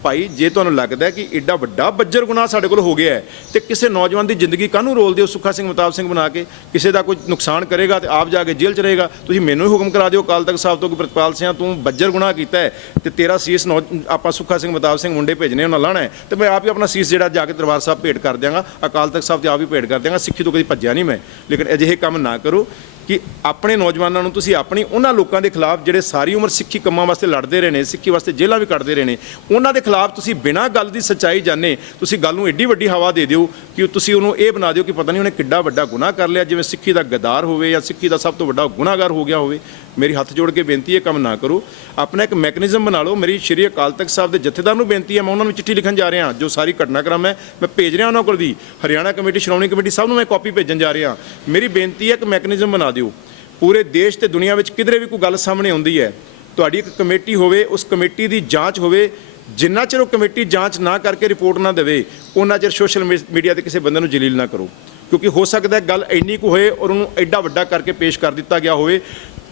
ਭਾਈ, ਜੇ ਤੁਹਾਨੂੰ ਲੱਗਦਾ ਕਿ ਐਡਾ ਵੱਡਾ ਬੱਜਰ ਗੁਨਾਹ ਸਾਡੇ ਕੋਲ ਹੋ ਗਿਆ ਹੈ, ਤੇ ਕਿਸੇ ਨੌਜਵਾਨ ਦੀ ਜ਼ਿੰਦਗੀ ਕਾਹਨੂੰ ਰੋਲਦੇ ਹੋ ਸੁੱਖਾ ਸਿੰਘ ਮਤਾਬ ਸਿੰਘ ਬਣਾ ਕੇ? ਕਿਸੇ ਦਾ ਕੋਈ ਨੁਕਸਾਨ ਕਰੇਗਾ ਤੇ ਆਪ ਜਾ ਕੇ ਜੇਲ੍ਹ ਚ ਰਹੇਗਾ? ਤੁਸੀਂ ਮੈਨੂੰ ਹੀ ਹੁਕਮ ਕਰਾ ਦਿਓ ਕਾਲ ਤੱਕ ਸਾਹਿਬ ਤੋਂ ਕਿ ਪ੍ਰਤਪਾਲ ਸਿੰਘ ਤੂੰ ਬੱਜਰ ਗੁਨਾਹ ਕੀਤਾ ਹੈ, ਤੇ ਤੇਰਾ ਸੀਸ ਨੌ- ਆਪਾਂ ਸੁੱਖਾ ਸਿੰਘ ਮਤਾਬ ਸਿੰਘ ਮੁੰਡੇ ਭੇਜਨੇ ਉਹਨਾਂ ਲਾਣਾ ਹੈ, ਤੇ ਮੈਂ ਆਪ ਹੀ ਆਪਣਾ ਸੀਸ ਜਿਹੜਾ ਜਾ ਕੇ ਦਰਬਾਰ ਸਾਹਿਬ ਭੇਟ ਕਰ ਦਿਆਂਗਾ, ਅਕਾਲ ਤਖਤ ਸਾਹਿਬ ਤੇ ਆਪ ਹੀ ਭੇਟ ਕਰ ਦਿਆਂਗਾ, ਸਿੱਖੀ ਤੋਂ ਕਦੀ ਭੱਜਿਆ ਨਹੀਂ ਮੈਂ। ਲੇਕਿਨ ਅਜਿਹੇ ਕੰਮ ਨਾ ਕਰੋ ਕਿ ਆਪਣੇ ਨੌਜਵਾਨਾਂ ਨੂੰ ਤੁਸੀਂ ਆਪਣੀ ਉਹਨਾਂ ਲੋਕਾਂ ਦੇ ਖਿਲਾਫ ਜਿਹੜੇ ਸਾਰੀ ਉਮਰ ਸਿੱਖੀ ਕੰਮਾਂ ਵਾਸਤੇ ਲੜਦੇ ਰਹੇ ਨੇ, ਸਿੱਖੀ ਵਾਸਤੇ ਜੇਲ੍ਹਾਂ ਵੀ ਕੱਢਦੇ ਰਹੇ ਨੇ, ਉਹਨਾਂ ਦੇ ਖਿਲਾਫ ਤੁਸੀਂ ਬਿਨਾਂ ਗੱਲ ਦੀ ਸੱਚਾਈ ਜਾਣੇ, ਤੁਸੀਂ ਗੱਲ ਨੂੰ ਏਡੀ ਵੱਡੀ ਹਵਾ ਦੇ ਦਿਓ ਕਿ ਤੁਸੀਂ ਉਹਨੂੰ ਇਹ ਬਣਾ ਦਿਓ ਕਿ ਪਤਾ ਨਹੀਂ ਉਹਨੇ ਕਿੱਡਾ ਵੱਡਾ ਗੁਨਾਹ ਕਰ ਲਿਆ, ਜਿਵੇਂ ਸਿੱਖੀ ਦਾ ਗਦਾਰ ਹੋਵੇ ਜਾਂ ਸਿੱਖੀ ਦਾ ਸਭ ਤੋਂ ਵੱਡਾ ਗੁਨਾਹਗਾਰ ਹੋ ਗਿਆ ਹੋਵੇ। ਮੇਰੀ ਹੱਥ ਜੋੜ ਕੇ ਬੇਨਤੀ ਹੈ ਕੰਮ ਨਾ ਕਰੋ। ਆਪਣਾ ਇੱਕ ਮੈਕੈਨਿਜ਼ਮ ਬਣਾ ਲਓ। ਮੇਰੀ ਸ਼੍ਰੀ ਅਕਾਲ ਤਖਤ ਸਾਹਿਬ ਦੇ ਜਥੇਦਾਰ ਨੂੰ ਬੇਨਤੀ ਹੈ, ਮੈਂ ਉਹਨਾਂ ਨੂੰ ਚਿੱਠੀ ਲਿਖਣ ਜਾ ਰਿਹਾ ਜੋ ਸਾਰੀ ਘਟਨਾਕ੍ਰਮ ਹੈ, ਮੈਂ ਭੇਜ ਰਿਹਾ ਉਹਨਾਂ ਕੋਲ ਵੀ ਹਰਿਆਣਾ ਕਮੇਟੀ, ਸ਼੍ਰੋਮਣੀ ਕਮੇਟੀ ਸਭ ਨੂੰ ਮੈਂ ਕਾਪੀ ਭੇਜਣ ਜਾ ਰਿਹਾ ਮੇਰੀ ਬੇਨਤੀ ਹੈ, ਇੱਕ ਮੈਕੈਨਿਜ਼ਮ ਬਣਾ ਦਿਓ। ਪੂਰੇ ਦੇਸ਼ ਤੇ ਦੁਨੀਆ ਵਿੱਚ ਕਿਧਰੇ ਵੀ ਕੋਈ ਗੱਲ ਸਾਹਮਣੇ ਆਉਂਦੀ ਹੈ, ਤੁਹਾਡੀ ਇੱਕ ਕਮੇਟੀ ਹੋਵੇ, ਉਸ ਕਮੇਟੀ ਦੀ ਜਾਂਚ ਹੋਵੇ, ਜਿੰਨਾ ਚਿਰ ਉਹ ਕਮੇਟੀ ਜਾਂਚ ਨਾ ਕਰਕੇ ਰਿਪੋਰਟ ਨਾ ਦੇਵੇ, ਉਹਨਾਂ ਚਿਰ ਸੋਸ਼ਲ ਮੀਡੀਆ ਤੇ ਕਿਸੇ ਬੰਦੇ ਨੂੰ ਜਲੀਲ ਨਾ ਕਰੋ। ਕਿਉਂਕਿ ਹੋ ਸਕਦਾ ਗੱਲ ਇੰਨੀ ਕੁ ਹੋਏ ਔਰ ਉਹਨੂੰ ਐਡਾ ਵੱਡਾ ਕਰਕੇ ਪੇਸ਼ ਕਰ ਦਿੱਤਾ ਗਿਆ ਹੋਵੇ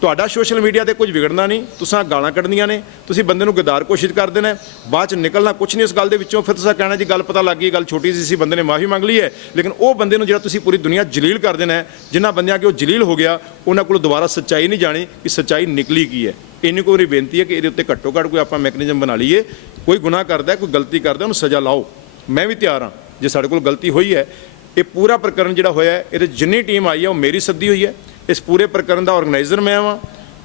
ਤੁਹਾਡਾ ਸੋਸ਼ਲ ਮੀਡੀਆ ਤੇ ਕੁਝ ਵਿਗੜਨਾ ਨਹੀਂ, ਤੁਸੀਂ ਗਾਲਾਂ ਕੱਢਣੀਆਂ ਨੇ, ਤੁਸੀਂ ਬੰਦੇ ਨੂੰ ਗਦਾਰ ਕੋਸ਼ਿਸ਼ ਕਰ ਦੇਣਾ ਬਾਅਦ ਚ ਨਿਕਲਣਾ ਕੁਝ ਨਹੀਂ ਇਸ ਗੱਲ ਦੇ ਵਿੱਚੋਂ, ਫਿਰ ਤੁਸੀਂ ਕਹਿਣਾ ਜੀ ਗੱਲ ਪਤਾ ਲੱਗ ਗਈ, ਗੱਲ ਛੋਟੀ ਸੀ ਸੀ, ਬੰਦੇ ਨੇ ਮਾਫੀ ਮੰਗ ਲਈ ਹੈ, ਲੇਕਿਨ ਉਹ ਬੰਦੇ ਨੂੰ ਜਿਹੜਾ ਤੁਸੀਂ ਪੂਰੀ ਦੁਨੀਆ ਜਲੀਲ ਕਰ ਦੇਣਾ ਜਿਨ੍ਹਾਂ ਬੰਦਿਆਂ ਕਿ ਉਹ ਜਲੀਲ ਹੋ ਗਿਆ, ਉਹਨਾਂ ਕੋਲ ਦੁਬਾਰਾ ਸੱਚਾਈ ਨਹੀਂ ਜਾਣੀ ਕਿ ਸੱਚਾਈ ਨਿਕਲੀ ਕੀ ਹੈ। ਇੰਨੀ ਕੋਈ ਬੇਨਤੀ ਹੈ ਕਿ ਇਹਦੇ ਉੱਤੇ ਘੱਟੋ ਘੱਟ ਕੋਈ ਆਪਾਂ ਮੈਕੈਨਿਜ਼ਮ ਬਣਾ ਲਈਏ, ਕੋਈ ਗੁਨਾਹ ਕਰਦਾ, ਕੋਈ ਗਲਤੀ ਕਰਦਾ, ਉਹਨੂੰ ਸਜ਼ਾ ਲਾਓ। ਮੈਂ ਵੀ ਤਿਆਰ ਹਾਂ, ਜੇ ਸਾਡੇ ਕੋਲ ਗਲਤੀ ਹੋਈ ਹੈ, ਇਹ ਪੂਰਾ ਪ੍ਰਕਰਨ ਜਿਹੜਾ ਹੋਇਆ ਇਹਦੇ ਜਿੰਨੀ ਟੀਮ ਆਈ ਹੈ, ਉਹ ਮੇਰੀ ਸੱਦੀ ਹੋਈ ਹੈ। ਇਸ ਪੂਰੇ ਪ੍ਰਕਰਨ ਦਾ ਆਰਗੇਨਾਈਜ਼ਰ ਮੈਂ ਹਾਂ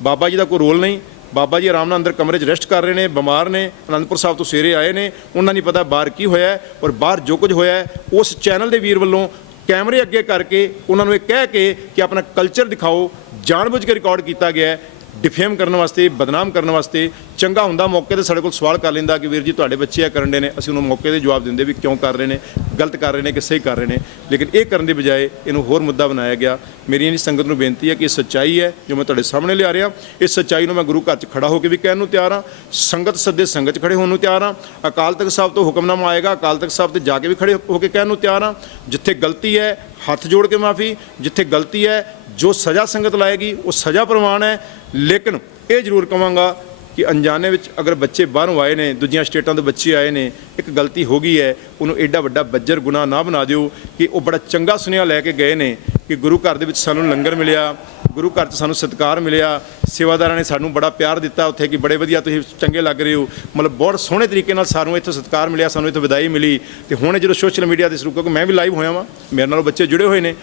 ਬਾਬਾ ਜੀ ਦਾ ਕੋਈ ਰੋਲ ਨਹੀਂ। ਬਾਬਾ ਜੀ ਆਰਾਮ ਨਾਲ ਅੰਦਰ ਕਮਰੇ 'ਚ ਰੈਸਟ ਕਰ ਰਹੇ ਨੇ, ਬਿਮਾਰ ਨੇ, ਅਨੰਦਪੁਰ ਸਾਹਿਬ ਤੋਂ ਸਵੇਰੇ ਆਏ ਨੇ। ਉਹਨਾਂ ਨਹੀਂ ਪਤਾ ਬਾਹਰ ਕੀ ਹੋਇਆ ਔਰ ਬਾਹਰ ਜੋ ਕੁਝ ਹੋਇਆ ਉਸ ਚੈਨਲ ਦੇ ਵੀਰ ਵੱਲੋਂ ਕੈਮਰੇ ਅੱਗੇ ਕਰਕੇ ਉਹਨਾਂ ਨੂੰ ਇਹ ਕਹਿ ਕੇ ਕਿ ਆਪਣਾ ਕਲਚਰ ਦਿਖਾਓ। ਜਾਣਬੁੱਝ ਕੇ ਰਿਕਾਰਡ ਕੀਤਾ ਗਿਆ ਡਿਫੇਮ ਕਰਨ ਵਾਸਤੇ, ਬਦਨਾਮ ਕਰਨ ਵਾਸਤੇ ਚੰਗਾ ਹੁੰਦਾ ਮੌਕੇ ਤੇ ਸਾਡੇ ਕੋਲ ਸਵਾਲ ਕਰ ਲੈਂਦਾ ਕਿ ਵੀਰ ਜੀ ਤੁਹਾਡੇ ਬੱਚੇ ਆ ਕਰਨ ਦੇ ਨੇ, ਅਸੀਂ ਉਹਨੂੰ ਮੌਕੇ ਤੇ ਜਵਾਬ ਦਿੰਦੇ ਵੀ ਕਿਉਂ ਕਰ ਰਹੇ ਨੇ, ਗਲਤ ਕਰ ਰਹੇ ਨੇ ਕਿ ਸਹੀ ਕਰ ਰਹੇ ਨੇ। ਲੇਕਿਨ ਇਹ ਕਰਨ ਦੀ ਬਜਾਏ ਇਹਨੂੰ ਹੋਰ ਮੁੱਦਾ ਬਣਾਇਆ ਗਿਆ। ਮੇਰੀ ਇਹਨੀ ਸੰਗਤ ਨੂੰ ਬੇਨਤੀ ਹੈ ਕਿ ਇਹ ਸੱਚਾਈ ਹੈ ਜੋ ਮੈਂ ਤੁਹਾਡੇ ਸਾਹਮਣੇ ਲਿਆ ਰਿਹਾ। ਇਸ ਸੱਚਾਈ ਨੂੰ ਮੈਂ ਗੁਰੂ ਘਰ 'ਚ ਖੜਾ ਹੋ ਕੇ ਵੀ ਕਹਿਣ ਨੂੰ ਤਿਆਰ ਹਾਂ। ਸੰਗਤ ਸੱਦੇ ਸੰਗਤ 'ਚ ਖੜੇ ਹੋਣ ਨੂੰ ਤਿਆਰ ਹਾਂ। ਅਕਾਲ ਤਖਤ ਸਾਹਿਬ ਤੋਂ ਹੁਕਮਨਾਮਾ ਆਏਗਾ, ਅਕਾਲ ਤਖਤ ਸਾਹਿਬ ਤੇ ਜਾ ਕੇ ਵੀ ਖੜੇ ਹੋ ਕੇ ਕਹਿਣ ਨੂੰ ਤਿਆਰ ਹਾਂ। ਜਿੱਥੇ ਗਲਤੀ ਹੈ, ਹੱਥ ਜੋੜ ਕੇ ਮਾਫੀ, ਜਿੱਥੇ ਗਲਤੀ ਹੈ ਜੋ ਸਜ਼ਾ ਸੰਗਤ ਲਾਏਗੀ, ਉਹ ਸਜ਼ਾ ਪ੍ਰਵਾਨ ਹੈ। ਲੇਕਿਨ ਇਹ ਜ਼ਰੂਰ ਕਵਾਂਗਾ ਕਿ ਅਣਜਾਣੇ ਵਿੱਚ ਅਗਰ ਬੱਚੇ ਬਾਹਰੋਂ ਆਏ ਨੇ, ਦੂਜੀਆਂ ਸਟੇਟਾਂ ਤੋਂ ਬੱਚੇ ਆਏ ਨੇ, ਇੱਕ ਗਲਤੀ ਹੋ ਗਈ ਹੈ, ਉਹਨੂੰ ਐਡਾ ਵੱਡਾ ਬੱਜਰ ਗੁਨਾਹ ਨਾ ਬਣਾ ਦਿਓ ਕਿ ਉਹ ਬੜਾ ਚੰਗਾ ਸੁਨੇਹਾ ਲੈ ਕੇ ਗਏ ਨੇ ਕਿ ਗੁਰੂ ਘਰ ਦੇ ਵਿੱਚ ਸਾਨੂੰ ਲੰਗਰ ਮਿਲਿਆ, ਗੁਰੂ ਘਰ 'ਚ ਸਾਨੂੰ ਸਤਿਕਾਰ ਮਿਲਿਆ, ਸੇਵਾਦਾਰਾਂ ਨੇ ਸਾਨੂੰ ਬੜਾ ਪਿਆਰ ਦਿੱਤਾ ਉੱਥੇ ਕਿ ਬੜੇ ਵਧੀਆ ਤੁਸੀਂ ਚੰਗੇ ਲੱਗ ਰਹੇ ਹੋ। ਮਤਲਬ ਬਹੁਤ ਸੋਹਣੇ ਤਰੀਕੇ ਨਾਲ ਸਾਨੂੰ ਇੱਥੇ ਸਤਿਕਾਰ ਮਿਲਿਆ, ਸਾਨੂੰ ਇੱਥੇ ਵਿਦਾਈ ਮਿਲੀ। ਤੇ ਹੁਣ ਜਦੋਂ ਸੋਸ਼ਲ ਮੀਡੀਆ ਦੇ ਸਰੂਪ, ਕਿਉਂਕਿ ਮੈਂ ਵੀ ਲਾਈਵ ਹੋਇਆ ਵਾਂ, ਮੇਰੇ ਨਾਲ ਬੱਚੇ ਜੁੜੇ ਹੋਏ ਨੇ।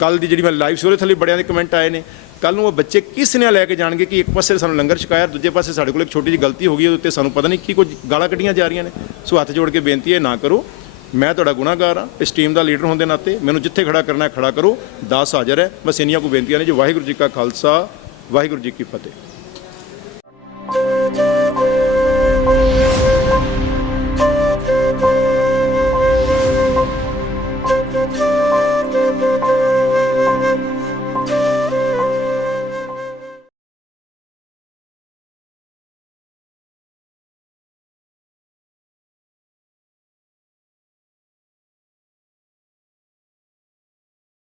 ਕੱਲ ਦੀ ਜਿਹੜੀ ਮੈਂ ਲਾਈਵ ਸੀ, ਉਹਦੇ ਥੱਲੇ ਬੜਿਆਂ ਦੇ ਕਮੈਂਟ ਆਏ ਨੇ। ਕੱਲ ਨੂੰ ਉਹ ਬੱਚੇ ਕਿਸ ਨੇ ਲੈ ਕੇ ਜਾਣਗੇ ਕਿ ਇੱਕ ਪਾਸੇ ਸਾਨੂੰ ਲੰਗਰ ਛਕਾਇਆ, ਦੂਜੇ ਪਾਸੇ ਸਾਡੇ ਕੋਲ ਇੱਕ ਛੋਟੀ ਜਿਹੀ ਗਲਤੀ ਹੋ ਗਈ, ਉਹਦੇ ਉੱਤੇ ਸਾਨੂੰ ਪਤਾ ਨਹੀਂ ਕੀ ਕੁਝ ਗਾਲਾਂ ਕੱਢੀਆਂ ਜਾ ਰਹੀਆਂ ਨੇ। ਸੋ ਹੱਥ ਜੋੜ ਕੇ ਬੇਨਤੀ ਹੈ, ਨਾ ਕਰੋ। ਮੈਂ ਤੁਹਾਡਾ ਗੁਨਾਹਗਾਰ ਹਾਂ, ਇਸ ਟੀਮ ਦਾ ਲੀਡਰ ਹੋਣ ਦੇ ਨਾਤੇ ਮੈਨੂੰ ਜਿੱਥੇ ਖੜਾ ਕਰਨਾ ਹੈ, ਖੜਾ ਕਰੋ। ਦਾਸ ਹਾਜ਼ਰ ਹੈ। ਬਸ ਇੰਨੀਆਂ ਕੋ ਬੇਨਤੀਆਂ ਨੇ ਜੋ, ਵਾਹਿਗੁਰੂ ਜੀ ਕਾ ਖਾਲਸਾ, ਵਾਹਿਗੁਰੂ ਜੀ ਕੀ ਫਤਿਹ।